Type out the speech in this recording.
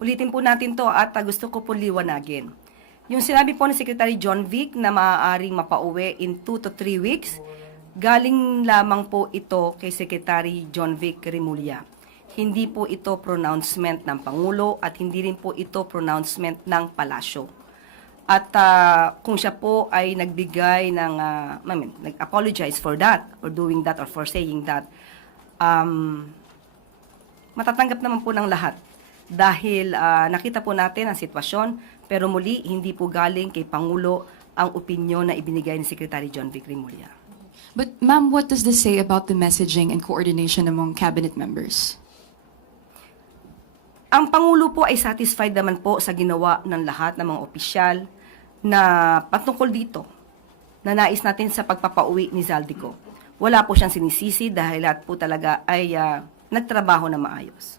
Ulitin po natin to at gusto ko po liwanagin. Yung sinabi po ni Secretary John Vic na maaaring mapauwi in 2 to 3 weeks, galing lamang po ito kay Secretary John Vic Remulla. Hindi po ito pronouncement ng Pangulo at hindi rin po ito pronouncement ng Palasyo. At kung siya po ay nagbigay ng, nag-apologize for that, or doing that, or for saying that, matatanggap naman po ng lahat. Dahil nakita po natin ang sitwasyon, pero muli, hindi po galing kay Pangulo ang opinyon na ibinigay ni Secretary John Vic Remulla. But ma'am, what does this say about the messaging and coordination among cabinet members? Ang Pangulo po ay satisfied naman po sa ginawa ng lahat ng mga opisyal na patungkol dito, na nais natin sa pagpapauwi ni Zaldico. Wala po siyang sinisisi dahil lahat po talaga ay nagtrabaho na maayos.